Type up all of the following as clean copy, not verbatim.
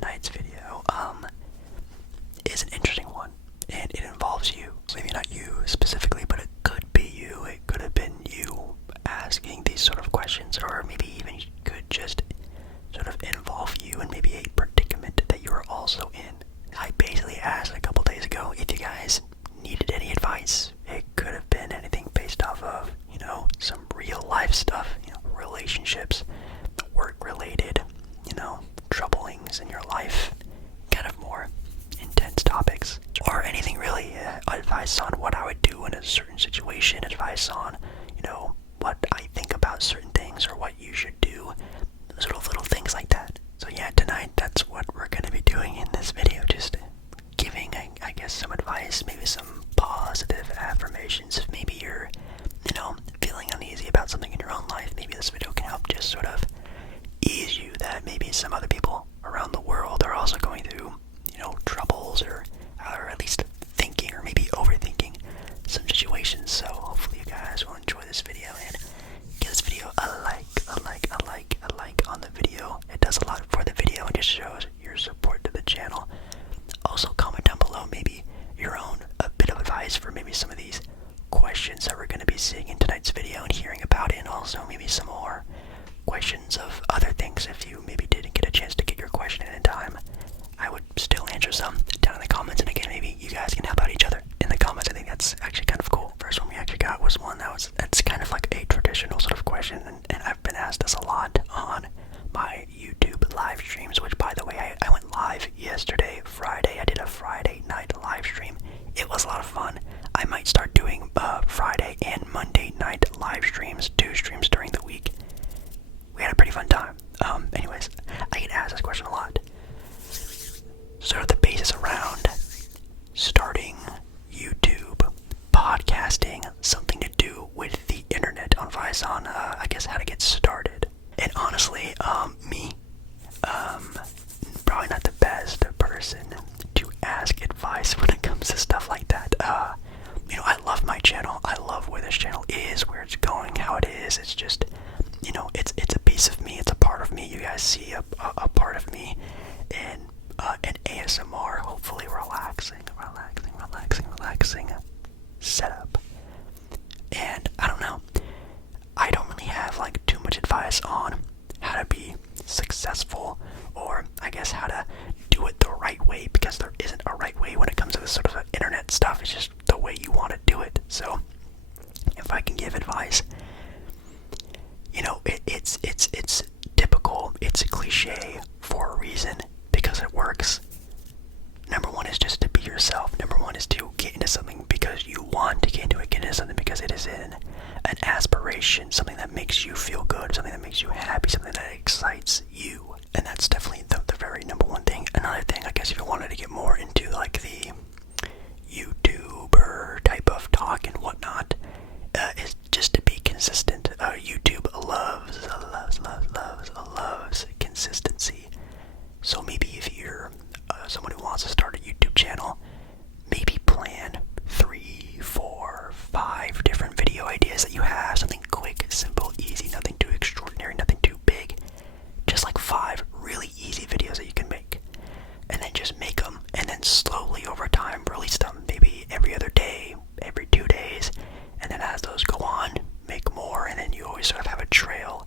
tonight's video is an interesting one, and it involves you. Maybe not you specifically, but it could be you. It could have been you asking these sort of questions, or maybe even could just sort of involve you in maybe a predicament that you are also in. I basically asked a couple days ago if you guys needed any advice. It could have been anything based off of, some real life stuff, relationships, work related, troublings in your life, kind of more intense topics, or anything really. Advice on what I would do in a certain situation, advice on, what I think about certain things or what you should do, sort of little things like that. So yeah, tonight that's what we're going to be doing in this video, just giving, I guess, some advice, maybe some positive affirmations. If maybe you're, feeling uneasy about something in your own life, maybe this video can help just sort of ease you that maybe some other people around the world are also going through, troubles or at least thinking or maybe overthinking some situations. So hopefully you guys will enjoy this video and give this video a like on the video. It does a lot for the video and just shows your support to the channel. Also comment down below maybe your own a bit of advice for maybe some of these questions that we're going to be seeing in tonight's video and hearing about it, and also maybe some more questions of other things. If you maybe didn't get a chance to get your question in time, I would still answer some down in the comments, and again, maybe you guys can help out each other in the comments. I think that's actually kind of cool. First one we actually got was one that's kind of like a traditional sort of question, and I've been asked this a lot on my YouTube live streams, which, by the way, I went live yesterday, Friday. I did a Friday night live stream. It was a lot of fun. I might start doing Friday and Monday night live streams, 2 streams during the week. We had a pretty fun time. Anyways, I get asked this question a lot. Sort of the basis around starting YouTube, podcasting, something to do with the internet, on advice on, I guess, how to get started. And honestly, me, probably not the best person to ask advice when it comes to stuff like that. I love my channel. I love where this channel is, where it's going, how it is. It's just, it's a piece of me. It's a part of me. You guys see a part of me in an ASMR, hopefully relaxing setup. And I don't know. I don't really have too much advice on how to be successful, or I guess how to do it the right way, because there isn't a right way when it comes to this sort of internet stuff. It's just the way you want to do it. So if I can give advice, it's typical, it's a cliche for a reason, because it works. Number one is just to be yourself. Number one is to get into something because you want to get into it. Get into something because it is an aspiration, something that makes you feel good, something that makes you happy, something that excites you. And that's definitely the very number one thing. Another thing, I guess, if you wanted to get more into the YouTuber type of talk and whatnot, is just to be consistent. YouTube loves consistency. So maybe if you're someone who wants to start a YouTube channel, maybe plan 3, 4, 5 different video ideas that you have. Something quick, simple, easy, nothing too extraordinary, nothing too big. Just 5 really easy videos that you can make. And then just make them, and then slowly over time release them, maybe every other day, every 2 days. And then as those go on, make more, and then you always sort of have a trail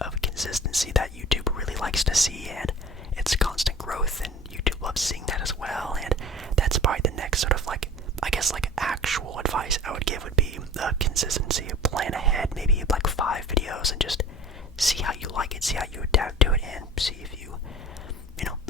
of consistency that YouTube really likes to see, and it's constant growth, and YouTube loves seeing that as well. And that's probably the next sort of actual advice I would give would be consistency. Plan ahead, maybe 5 videos, and just see how you like it, see how you adapt to it, and see if you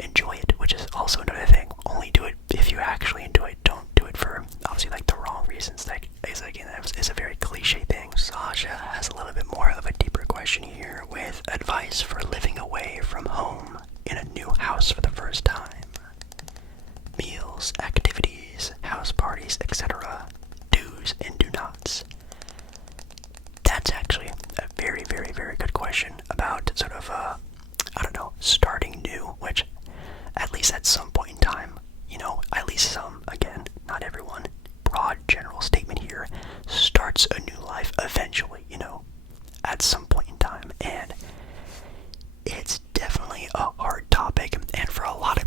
enjoy it, which is also another thing. Only do it if you actually enjoy it. Don't do it for obviously the wrong reasons. That is a very cliche thing. Sasha has a little bit more of a deeper question here with advice for living away from home in a new house for the first time. Meals, activities, house parties, etc. Do's and do nots. That's actually a very, very, very good question about sort of, starting new, which at least at some point in time, at least some, again, not everyone, broad general statement here, starts a new life eventually, at some point in time. And it's definitely a hard topic, and for a lot of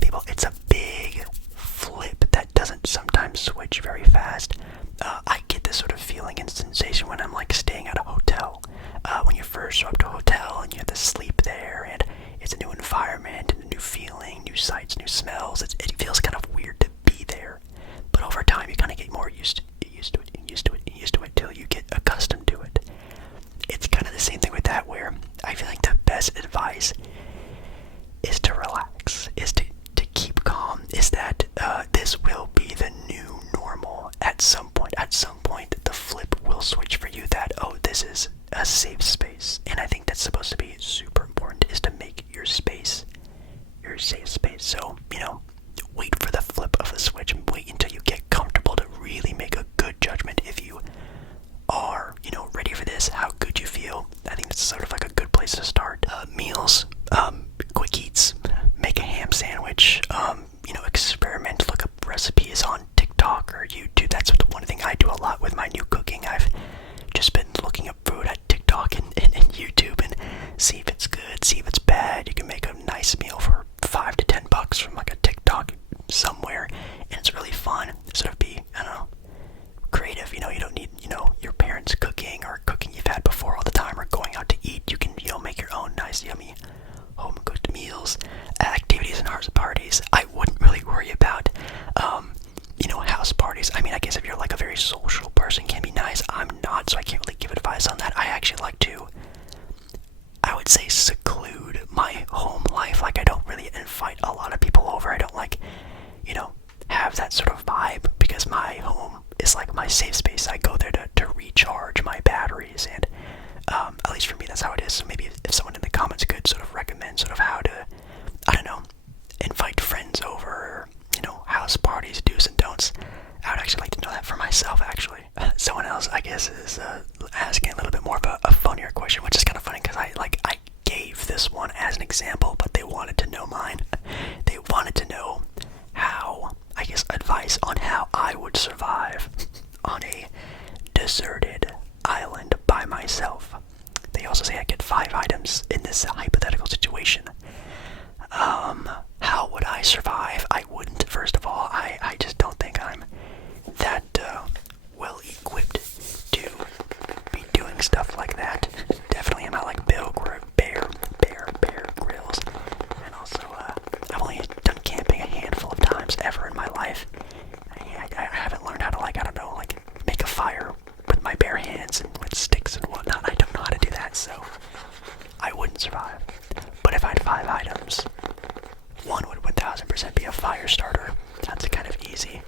fire starter. That's kind of easy.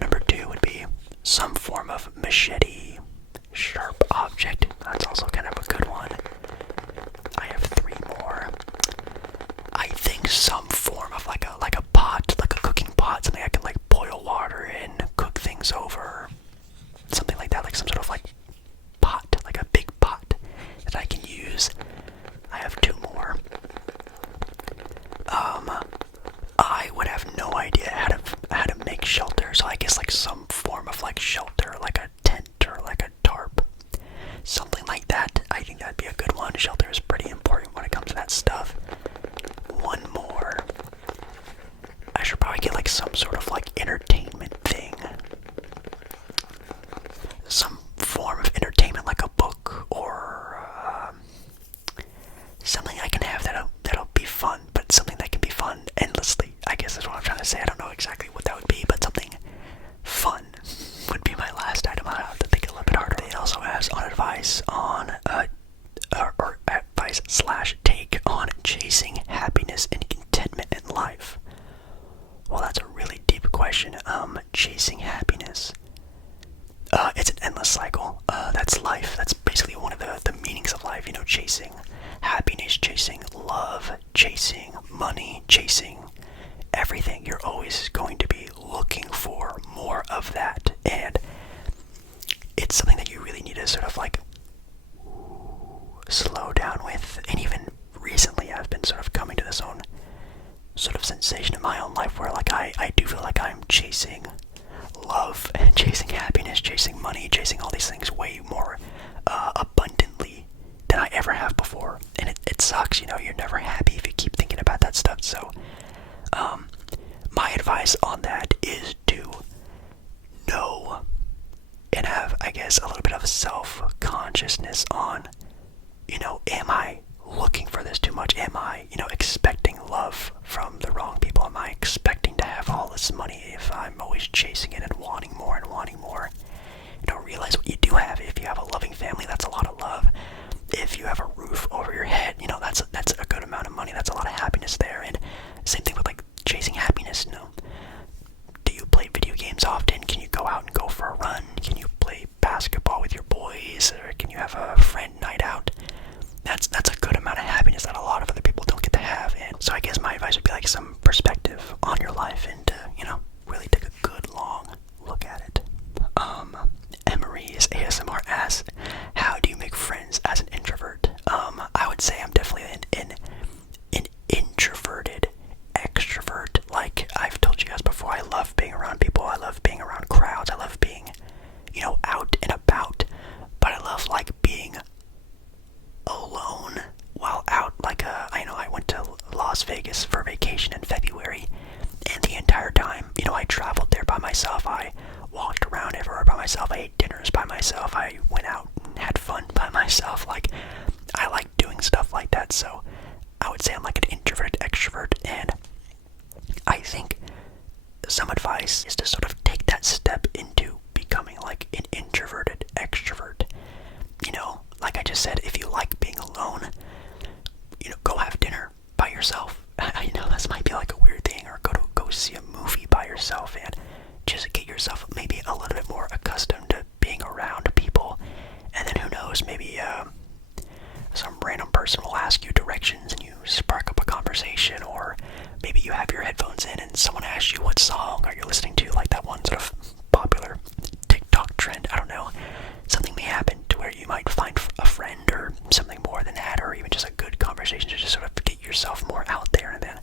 Number 2 would be some form of machete, sharp object. That's also kind of a good one. I have 3 more. I think some form of like a pot, like a cooking pot, something I can like boil water in, cook things over, something like that, like some sort of like pot, like a big pot that I can use. I have 2 more. I would have no idea how to make shelter, so I guess like some form of like shelter, like a tent or like a tarp, something like that. I think that'd be a good one. Shelter is pretty important when it comes to that stuff. 1 more. I should probably get like some sort of like entertainment thing. Some form of entertainment, like a book or something I can have that'll be fun, but something that can be fun endlessly, I guess is what I'm trying to say. I don't know exactly what that would be, but something fun would be my last item. I'll have to think a little bit harder. They also ask on advice on or advice / take on chasing happiness and contentment in life. Well, that's a really deep question. Chasing happiness. It's an endless cycle. That's life. That's basically one of the meanings of life, chasing happiness, chasing love, chasing money, chasing everything. You're always going to be looking for more of that, and it's something that you really need to sort of like slow down with. And even recently I've been sort of coming to this own sort of sensation in my own life where like I do feel like I'm chasing love and chasing happiness, chasing money, chasing all these things way more abundantly than I ever have before. And it sucks, you're never happy if you keep thinking about that stuff. So my advice on that is to know and have, I guess, a little bit of self-consciousness on, am I looking for this too much? Am I, expecting love from the wrong people? Am I expecting to have all this money if I'm always chasing it and wanting more and wanting more? Realize what you do have. If you have a loving family, that's a lot of love. If you have a roof over your head, that's a good amount of money. That's a lot of happiness there. And same thing with like chasing happiness. Do you play video games often? Can you go out and go for a run? Can you play basketball with your boys? Or can you have a friend night out? That's a good amount of happiness that a lot of other people don't get to have. And so I guess my advice would be like some perspective on your life and really take a good long look at it. Emery's ASMR asks, how do you make friends as an introvert? I would say I'm definitely an introverted extrovert. Like I've told you guys before, I love being around people. I love being around crowds. I love being, out and about. But I love like being alone while out. Like I went to Las Vegas for vacation in February, and the entire time, I traveled there by myself. I walked around everywhere by myself. I ate dinners by myself. I went out and had fun by myself. Like I like doing stuff like that. So I would say I'm like an introverted extrovert, and I think some advice is to sort of take that step into becoming like an introverted extrovert. Like I just said, if you like being alone, go have dinner by yourself. I know this might be like a weird thing, or go see a movie by yourself and just get yourself maybe a little bit more accustomed to being around people. And then who knows, maybe some random person will ask you directions and you spark up a conversation, or maybe you have your headphones in and someone asks you what song are you listening to, like that one sort of popular TikTok trend. I don't know. Something may happen to where you might find a friend or something more than that, or even just a good conversation to just sort of get yourself more out there. And then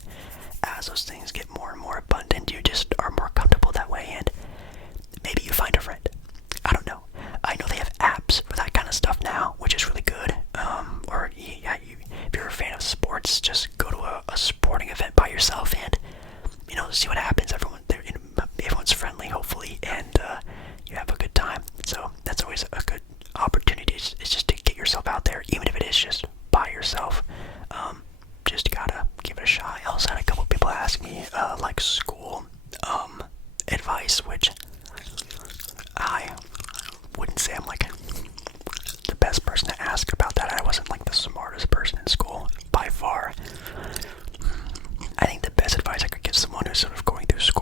as those things get more and more abundant, you just are more comfortable that way, and maybe you find a friend. I don't know. I know they have apps for that kind of stuff now, which is really good. Or if you're a fan of sports, just go to a sporting event by yourself and see what happens. Everyone's friendly, hopefully, and you have a good time. So that's always a good opportunity. It's just to get yourself out there, even if it is just by yourself. Just gotta give it a shot. I also had a couple people ask me like school advice, which I wouldn't say I'm like the best person to ask about that. I wasn't like the smartest person in school by far. I think the best advice I could give someone who's sort of going through school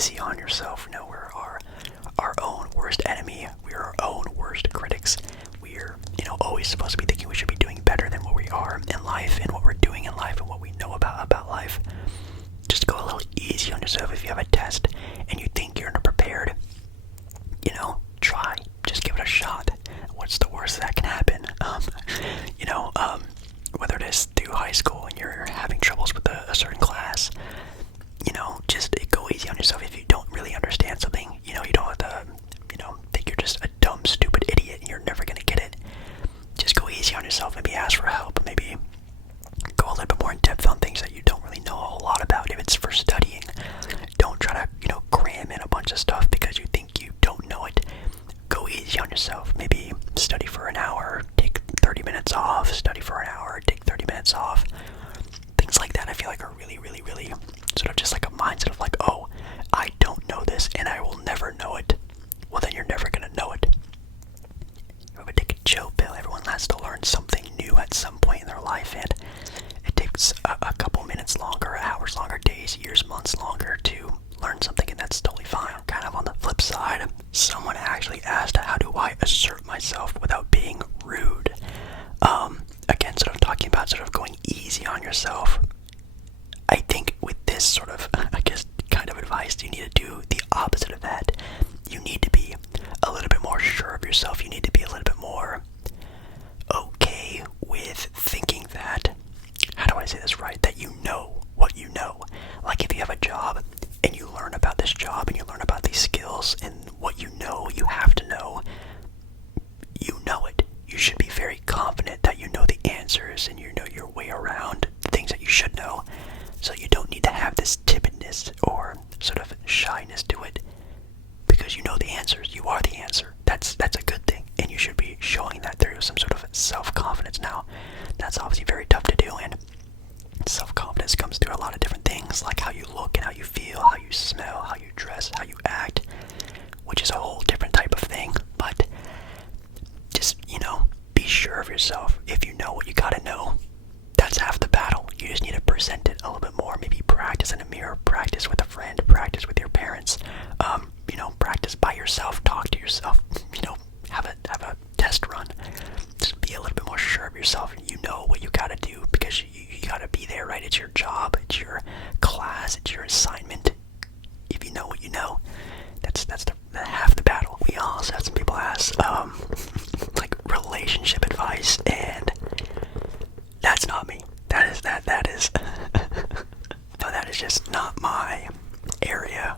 easy on yourself. You know, we're our own worst enemy. We're our own worst critics. We're, you know, always supposed to be thinking we should be doing better than what we are in life and what we're doing in life and what we know about life. Just go a little easy on yourself. If you have a test and you think you're unprepared, you know, try. Just give it a shot. What's the worst that can happen? You know, whether it is through high school and you're having troubles with a certain class, you know, just go easy on yourself. If you don't really understand something, you know, you don't have to, you know, think you're just a dumb, stupid idiot and you're never gonna get it. Just go easy on yourself. Maybe ask for help. Maybe go a little bit more in depth on things that you don't really know a whole lot about. If it's for studying, don't try to, you know, cram in a bunch of stuff because you think you don't know it. Go easy on yourself. Maybe study for an hour, take 30 minutes off, study for an hour, take 30 minutes off. Things like that I feel like are really, really, really sort of just like a mindset of like, oh, I don't know this and I will never know it. Well, then you're never going to know it. You ever take a chill pill? Everyone has to learn something new at some point in their life, and it takes a couple minutes longer, hours longer, days, years, months longer to learn something, and that's totally fine. Kind of on the flip side, someone actually asked, how do I assert myself without being rude? Again, sort of talking about sort of going easy on yourself. I think with this sort of, I guess, kind of advice, you need to do the opposite of that. You need to be a little bit more sure of yourself. You need to be a little bit more okay with thinking that, how do I say this right, that you know what you know. Like if you have a job and you learn about this job and you learn about these skills and what you know, you have to know, you know it. You should be very confident that you know the answers and you know your way around things that you should know. So you don't need to have this timidness or sort of shyness to it because you know the answers. You are the answer. That's a good thing, and you should be showing that through some sort of self-confidence. Now, that's obviously very tough to do, and self-confidence comes through a lot of different things, like how you look and how you feel, how you smell, how you dress, how you act, which is a whole different type of thing. But just, you know, be sure of yourself. If you know what you gotta know, that's half the battle. You just need to present it a little bit more. Maybe practice in a mirror, practice with a friend, practice with your parents, you know, practice by yourself, talk to yourself, you know, have a test run. Just be a little bit more sure of yourself, and you know what you gotta do because you gotta be there, right? It's your job, it's your class, it's your assignment. If you know what you know, that's the half the battle. We also had some people ask, like relationship advice, and that's not me. That is no, that is just not my area.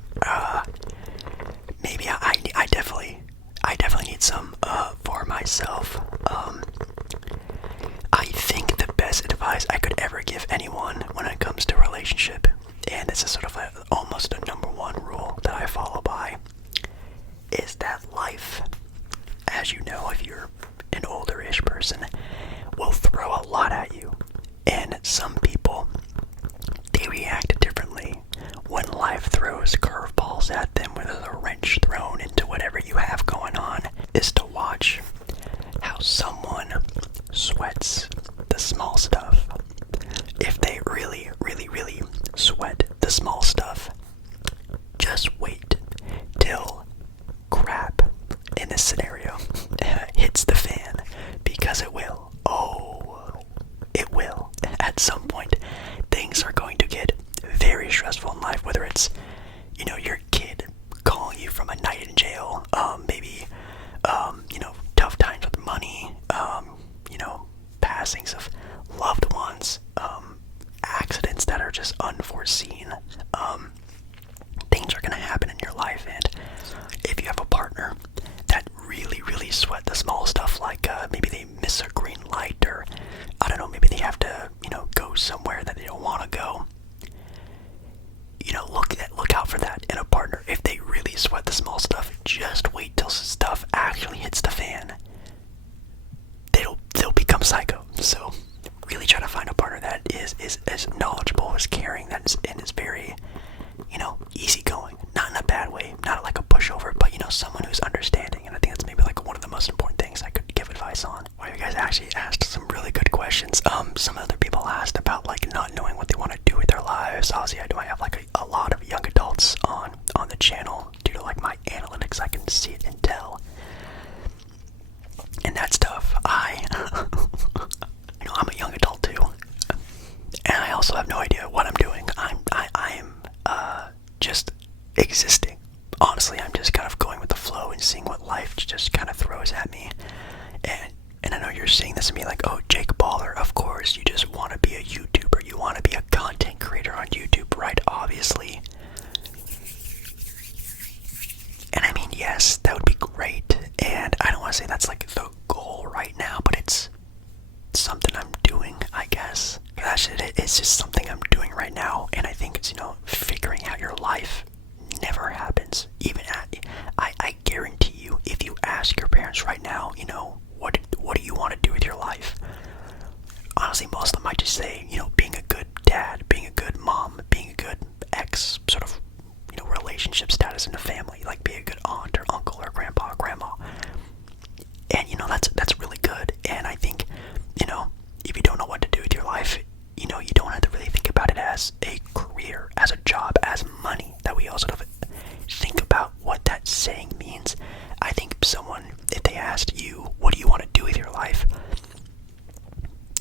Maybe I definitely need some for myself. I think the best advice I could ever give anyone when it comes to relationship, and this is sort of almost a number one rule that I follow by, is that life, as you know, if you're an older-ish person, will throw a lot at you. And some people, they react differently when life throws curveballs at them, whether there's a wrench thrown into whatever you have going on, is to watch how someone sweats the small stuff. If they really, really, really sweat the small stuff, just wait till crap in this scenario hits the fan, because it will. Oh, it will. At some point, things are going to get very stressful in life, whether it's, you know, your kid calling you from a night in jail, maybe, you know, tough times with money, channel due to like my analytics. I can see it and tell, and that's tough. I'm a young adult too, and I also have no idea what I'm doing. I am just existing. Honestly, I'm just kind of going with the flow and seeing what life just kind of throws at me. And I know you're seeing this and being like, oh, Jake Baller, of course, you just want to be a YouTuber. You want to be a content creator on YouTube, right? Obviously. And I mean, yes, that would be great. And I don't want to say that's like the goal right now, but it's something I'm doing, I guess. It's just something I'm doing right now. And I think it's, figuring out your life never happens. I guarantee you, if you ask your parents right now, what do you want to do with your life? Honestly, most of them might just say, being a good dad, being a good mom, being a good ex, sort of, relationship status in the family, like be a good aunt or uncle or grandpa or grandma. And, that's really good. And I think, if you don't know what to do with your life, you don't have to really think about it as a career, as a job, as money, that we all sort of think about what that saying means. I think someone, if they asked you, what do you want to do with your life?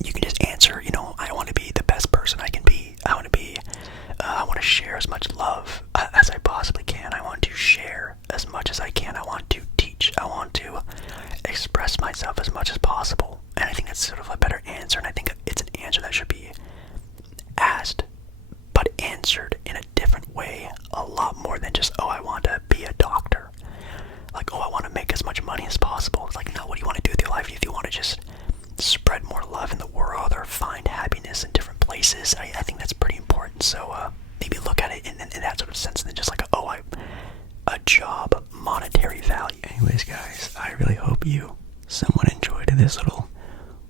You can just answer, I want to be the best person I can be. I want to share as much love as I possibly can. I want to share as much as I can. I want to teach. I want to express myself as much as possible. And I think that's sort of a better answer. And I think it's an answer that should be asked, but answered in a different way, a lot more than just, oh, I want to be a doctor. Like, oh, I want to make as much money as possible. It's like, no, what do you want to do with your life? If you want to just spread more love in the world or find happiness in different places, I think that's pretty important. So maybe look at it in that sort of sense, and then just like, a job, monetary value. Anyways, guys, I really hope you somewhat enjoyed this little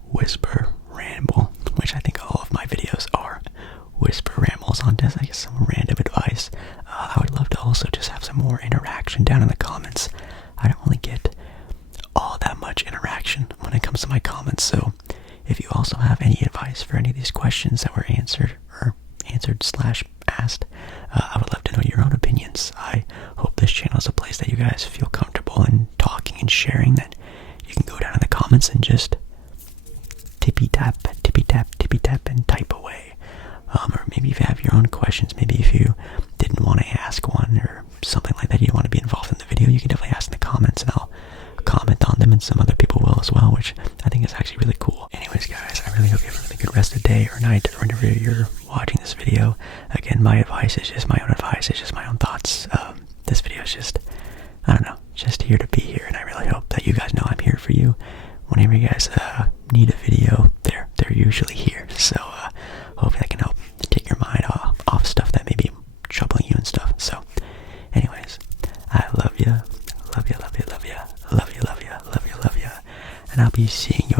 whisper ramble, which I think all of my videos are whisper rambles on just, I guess, some random advice. I would love to also just have some more interaction down in the comments. I don't really get all that much interaction when it comes to my comments, so if you also have any advice for any of these questions that were answered / asked, I would love to know your own opinions. I hope this channel is a place that you guys feel comfortable in talking and sharing, that you can go down in the comments and just tippy tap, and type away. Or maybe if you have your own questions, maybe if you didn't want to ask one or something like that, you don't want to be involved in the video, you can definitely ask in the comments and I'll comment on them, and some other people will as well, which I think is actually really cool. Anyways, guys, I really hope you have a really good rest of the day or night, or whenever you're watching this video. Again, my advice is just my own advice, it's just my own thoughts. This video is just, I don't know, just here to be here, and I really hope that you guys know I'm here for you. Whenever you guys need a video, they're usually here. So hopefully I can help take your mind off stuff that may be troubling you and stuff. So anyways, I love you, and I'll be seeing